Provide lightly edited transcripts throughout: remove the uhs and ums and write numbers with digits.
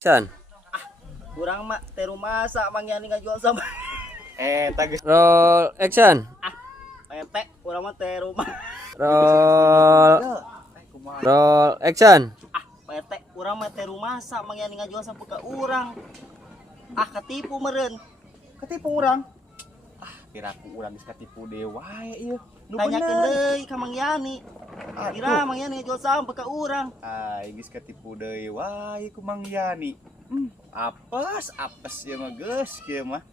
San. Kurang mak teru masak mangyani ngajual sama. Tagis. Roll action. Pete kurang mah teru mah. Roll action. Pete kurang mah teru masak mangyani ngajual sampai ke urang. Ketipu meureun. Ketipu urang. Kiraku urang geus katipu dewa ieu. Tanyakeun deui ka Mang Yani. Kira Mang Yani ngajual sampai ke urang. Geus katipu deui wae ku Mang Yani. Apes ya mah geus kieu mah.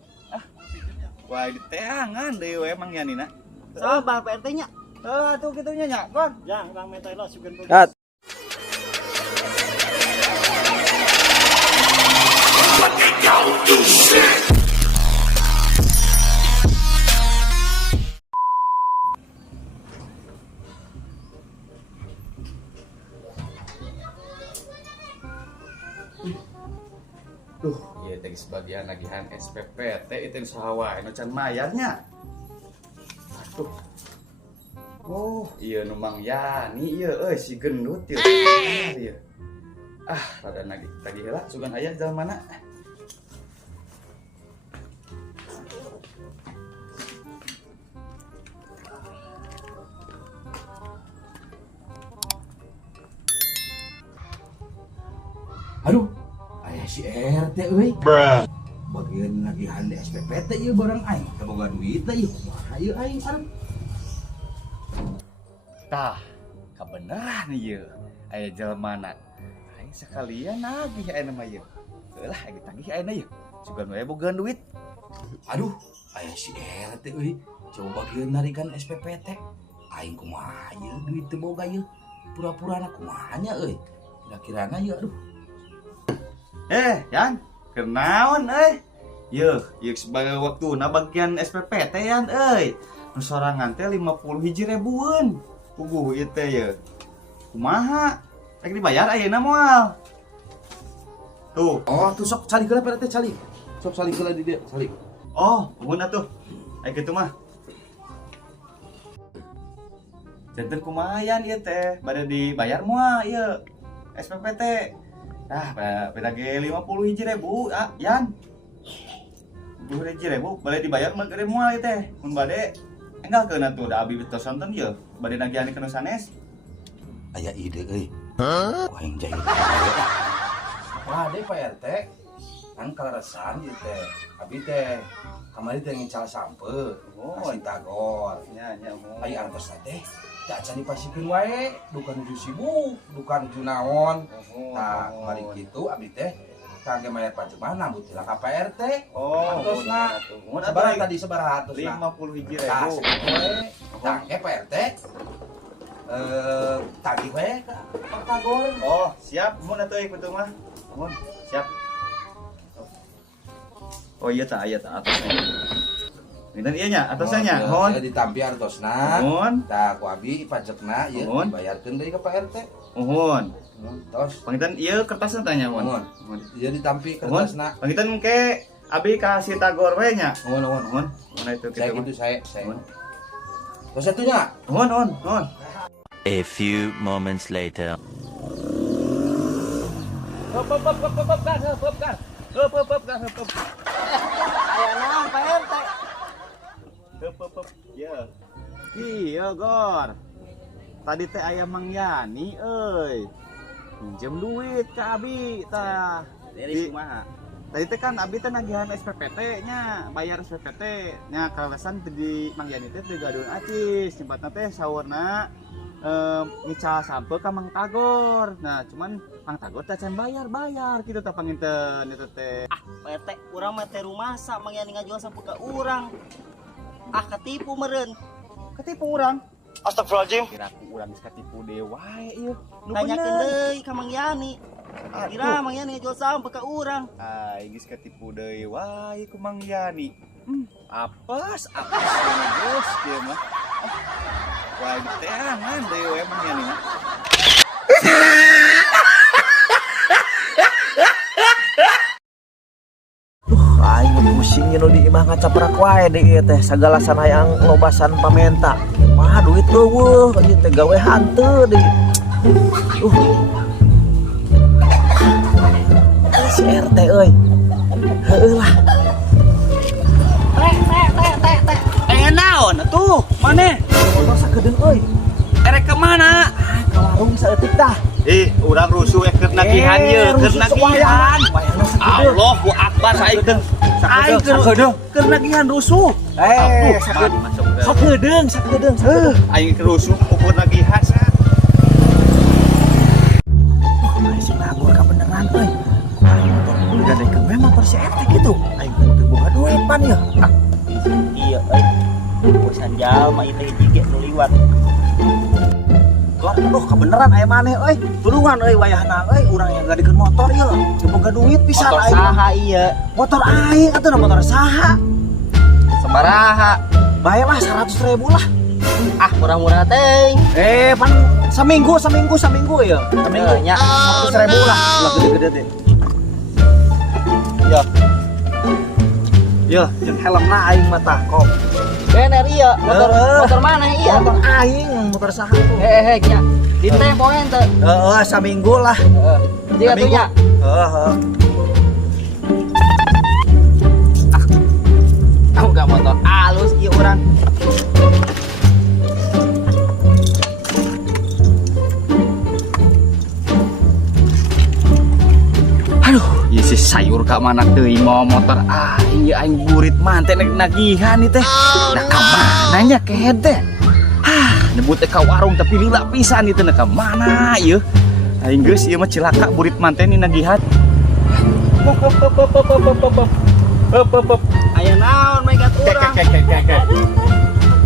Wah diteangan deui we Mang Yani na. Sabar PRT nya. Atuh kitu nya kon. Jang urang metoi lo sugeun Cut. Iya teh sebagian nagihan SPP teh itu saha anu can mayarnya. Aduh. Oh, iya nu Mang Yani ieu si gendut ieu. Ieu. Rada nagih tagih heula sugan aya jalan mana? Aduh, aya si RT euy. Bagian nagihan di SPP teh ieu barang aing teu boga duit teh ieu. Kumaha ieu aing arep. Tah, kabeneran ieu. Aya jelmana. Aing sekalian nagih aya mah ieu. Heulah aya tagih aya ieu. Sugan we boga duit. Aduh, aya si RT euy. Coba bagian narikan SPP teh. Aing kumaha ieu duit teu boga ieu. Pura-purana kumaha nya euy. Kira-kirana ieu aduh. Yan, kenaon Yeuh sebagai waktu na bagian SPP teh Yan nu sorangan teh 50 ribuan. Puguh ieu teh ye. Kumaha? Rek dibayar ayeuna moal. Tuh. Oh, tuh sok cali geula PRT cali. Sok cali geula di dieu, cali. Oh, nuhun atuh. Aya kitu mah. Janten kumaha Yan ieu teh? Bade dibayar moal ieu SPP teh. Beda ge 50 ribu, Yan. 50 ribu, bade dibayar mah gede moal ieu teh. Mun bade enggal keuna tuh da abi tos nonton ieu. Bade nagihan kana sanes. Aya ide euy. Aing jahit. Wade Pak RT. Kan kaleresan ieu teh. Abi teh kamari teh ngincal sampe. Kasih tagor. Nya Aya artos teh. Tak can dipasikeun wae, dukan nuju sibuk, dukan nuju naon. Tah, mari kitu abi teh kangge mayar pajak mah nambut heula ka Pak RT. Artosna. Sabaraha tadi sabaraha artosna? 50 ribu. Tah, tangge Pak RT. Tagih we ka Pak Tagor. Oh, siap. Mun atuh kitu mah. Mun, siap. Oh iya tah atasnya. Minten ieu nya, atasnya nya. Mohon. Ditampi artosna. Mohon. Tah ku abi pajakna ieu Mohon. dibayarkeun deui ka Pak RT. Mohon. Tos. Pangitan ieu kertasna tanya mohon. Mohon. Ieu ditampi Mohon. kertasna. Pangitan ke abi kasih tagor we nya. Mohon. Mohon. Mana itu Saya kita. gitu saya. Mohon. Tos satunya. Mohon. A few moments later. Aya naon PRT? Ya. Iya, Gor. Tadi teh aya Mang Yani minjem duit ke abi tah. Dari kumaha? Tadi teh kan abi teh nagihan SPPT nya, bayar SPPT nya kalesan di Mang Yani teh teu gaduhan acis, nyebutna teh saurna ngical sampe ka Mang Tagor. Nah, cuman Mang Tagor teh can bayar kitu tah panginten eta teh. PRT kurang mah teru masak Mang Yani ngajual sampai ke urang. Ketipu meureun. Ketipu urang. Astagfirullahaladzim. Kiraku urang geus katipu dewa ieu. Tanyakeun deui ka Mang Yani. Kira Mang Yani ngajual sampai ke urang. Geus katipu deui wae ku Mang Yani. Apes geus kieu mah. Wah, diteangan deui we Mang Yani mah. Aing pusing nu di imah ngacaprak wae di ieu teh sagalasan hayang lobasan pamenta. Mah duit eueuh ieu teh gawe hanteu di. si RT euy. Heueuh lah. Naon tuh mana Motor sakedeung euy. erek kemana Ka warung saeutik tah. urang rusuh keur nagihan ye keur nagihan Allahu Akbar saikeun aing keur nagihan rusuh Sakedeung. aing keur rusuh ukur nagihan sa Aing sing nganggur ka beneran euy. Aing motor digadekeun we motor si RT gitu. Aing teu boga duit pan ya. Iya bosan jalma itu hiji nu liwat. Aduh, kebeneran aya maneh euy. Tulungan euy wayahna euy, urang yang gadekeun motor ieu. Teu boga duit pisan Motor aing. saha iya? Motor aing atuh motor saha? Sabaraha? Bae lah 100.000 lah. Ah murah-murah teh. Pan seminggu ya. Seminggu Nya 100.000 lah. Ulah gede-gede teh. Yo, jeung helmna aing mah tah kok. bener iya. Motor mana iya? Motor aing, motor saha tuh? Nya. Di teh poen teh. Heeh, seminggu lah. Dia tuh nya. Heeh. Aku gak motor halus ieu urang. aduh ieu si sayur ka mana teuing mau motor aing aing burit manten nagihan ieu teh da ka mana nya kehe teh nyebut teh ka warung tapi lila pisan ieu teh ka mana ieu aing geus ieu mah cilaka burit manten ni nagihan Aya naon maikat urang?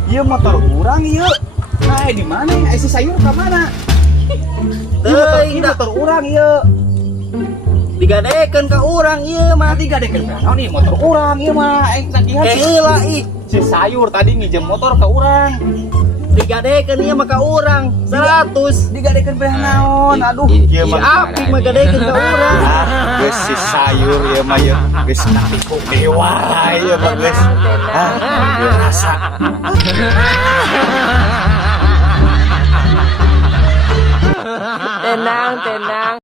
ieu motor urang ieu di mana ya si sayur ka mana Teuing da motor urang ieu digadekeun ka urang ieu mah. digadekeun ka naon ieu motor urang ieu mah aing nagihan Heula ih. si sayur tadi nginjem motor ka urang Digadekeun ieu mah ka urang 100. digadekeun beh naon aduh Ieu apik mah gadekeun ka urang. geus si sayur ieu mah ieu geus ku dewa ieu mah geus rasa Tenang.